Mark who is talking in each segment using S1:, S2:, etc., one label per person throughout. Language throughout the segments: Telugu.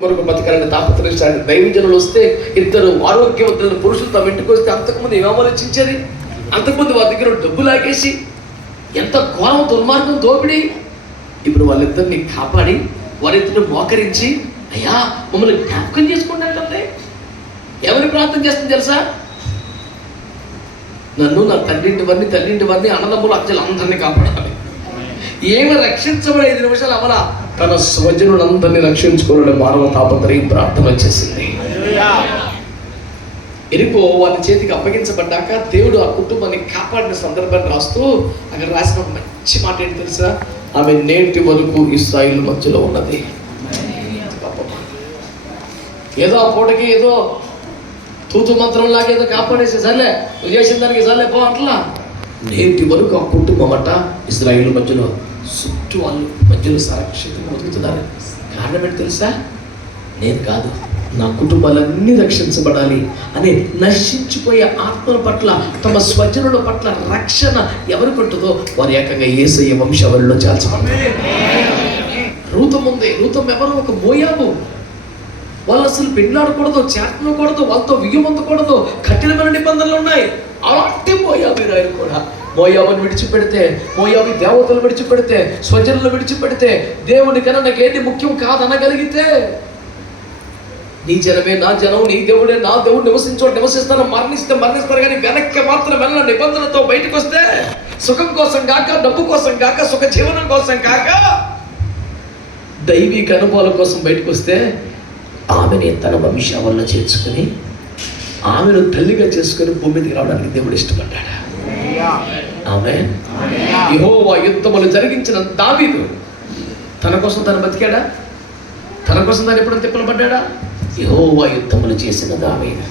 S1: మనకు బతకాలని తాపత్రయించాడు దైవజనులు వస్తే ఇద్దరు ఆరోగ్యవంతులైన పురుషులు తమ ఇంటికి వస్తే అంతకుముందు ఏం ఆలోచించేది అంతకుముందు వారి దగ్గర డబ్బు లాగేసి ఎంత ఘోరం దుర్మార్గం దోపిడి? ఇప్పుడు వాళ్ళిద్దరిని కాపాడి వారిద్దరిని మోకరించి అయ్యా మమ్మల్ని జ్ఞాపకం చేసుకుంటారు కదా ఎవరి ప్రార్థన చేస్తుంది తెలుసా? నన్ను నా తల్లింటి వారిని తల్లింటి వారిని అన్నదమ్ములు అక్కలు అందరినీ కాపాడాలి. ఏమి రక్షించబడే ఐదు నిమిషాలు అవలా తన స్వజనులందరినీ రక్షించుకోవడం మానవ తాపత్రయం ప్రార్థన వచ్చేసింది ఎరికో వారి చేతికి అప్పగించబడ్డాక దేవుడు ఆ కుటుంబాన్ని కాపాడిన సందర్భాన్ని రాస్తూ అక్కడ రాసిన ఒక మంచి మాట ఏంటి తెలుసా? ఆమె నేటి వరకు ఇస్రాయిల్ మధ్యలో ఉన్నది. ఏదో ఆ పూటకి ఏదో తూతు మంత్రం లాగా ఏదో కాపాడేసి సర్లే నువ్వు చేసిన దానికి సర్లే పో అట్లా. నేటి వరకు ఆ కుటుంబం అట ఇస్రాయిల్ మధ్యలో చుట్టూ వాళ్ళు మధ్యలో సురక్షితంగా బతుకుతున్నారు. కారణం ఏంటి తెలుసా? నేను కాదు నా కుటుంబాలన్నీ రక్షించబడాలి అనే నశించిపోయే ఆత్మల పట్ల తమ స్వజనుల పట్ల రక్షణ ఎవరు పెట్టదో వారి ఏకంగా ఏసయ్య వంశావళిలో చేల్చబడతారు రూతం ఉంది రూతం ఎవరు? ఒక మోయాబు. వాళ్ళు అసలు పెళ్ళాడకూడదు చేతనకూడదు వాళ్ళతో వియ్యమంతకూడదు కఠినమైన నిబంధనలు ఉన్నాయి. అలాంటి మోయాబు రాయలు కూడా మోయాబుని విడిచిపెడితే మోయాబు దేవతలు విడిచిపెడితే స్వజనులు విడిచిపెడితే దేవుని కన్నా నాకేంటి ముఖ్యం కాదనగలిగితే? నీ జనమే నా జనం నీ దేవుడే నా దేవుడు నివసించో నివసిస్తాను మరణిస్తే మరణిస్తారు కానీ వెనక్కి మాత్రం వెళ్ళిన నిబంధనతో బయటకు వస్తే సుఖం కోసం కాక డబ్బు కోసం కాక సుఖ జీవనం కోసం కాక దైవిక అనుభవాల కోసం బయటకు వస్తే ఆమెని తన వంశావల్లో చేర్చుకుని ఆమెను తల్లిగా చేసుకుని భూమి మీదకి రావడానికి దేవుడు ఇష్టపడ్డాడు? ఆమె యహోవా యుద్ధములు జరిగించిన దావీదు తన కోసం తను బతికాడా? తన కోసం తను ఎప్పుడైనా తిప్పలు పడ్డాడా? యహోవా యుద్ధములు చేసిన దావీదు.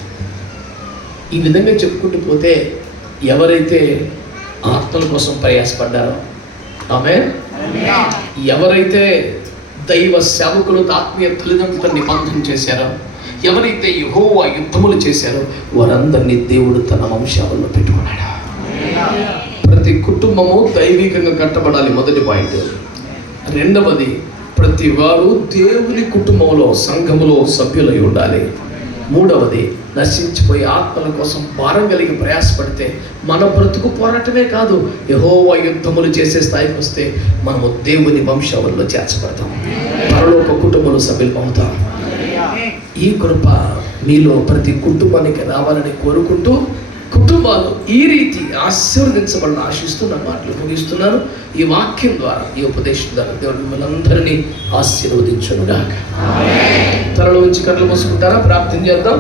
S1: ఈ విధంగా చెప్పుకుంటూ పోతే ఎవరైతే ఆత్మల కోసం ప్రయాసపడ్డారో ఆమె ఎవరైతే దైవ సేవకులు ఆత్మీయ తల్లిదండ్రులతో నిబంధన చేశారో ఎవరైతే యహోవా యుద్ధములు చేశారో వారందరినీ దేవుడు తన వంశావల్లో పెట్టుకున్నాడు? ప్రతి కుటుంబము దైవికంగా కట్టబడాలి మొదటి పాయింట్. రెండవది ప్రతి వారు దేవుని కుటుంబంలో సంఘములో సభ్యులై ఉండాలి. మూడవది నశించిపోయే ఆత్మల కోసం భారం కలిగి ప్రయాసపడితే మన బ్రతుకు పోరాటమే కాదు యహోవా యుద్ధములు చేసే స్థాయికి వస్తే మనము దేవుని వంశావల్లో చేర్చబడతాం. పరలోక కుటుంబంలో సభ్యులు అవుతాం. ఈ కృప మీలో ప్రతి కుటుంబానికి రావాలని కోరుకుంటూ కుటుంబాలు ఈ రీతి ఆశీర్వదించబడిన ఆశిస్తున్న మాటలు ముగిస్తున్నాను. ఈ వాక్యం ద్వారా ఈ ఉపదేశం ద్వారా దేవుడు మిమ్మల్ని అందరినీ ఆశీర్వదించునుగాక. త్వరలో ఉంచి కళ్ళు మూసుకుంటారా? ప్రార్థన చేద్దాం.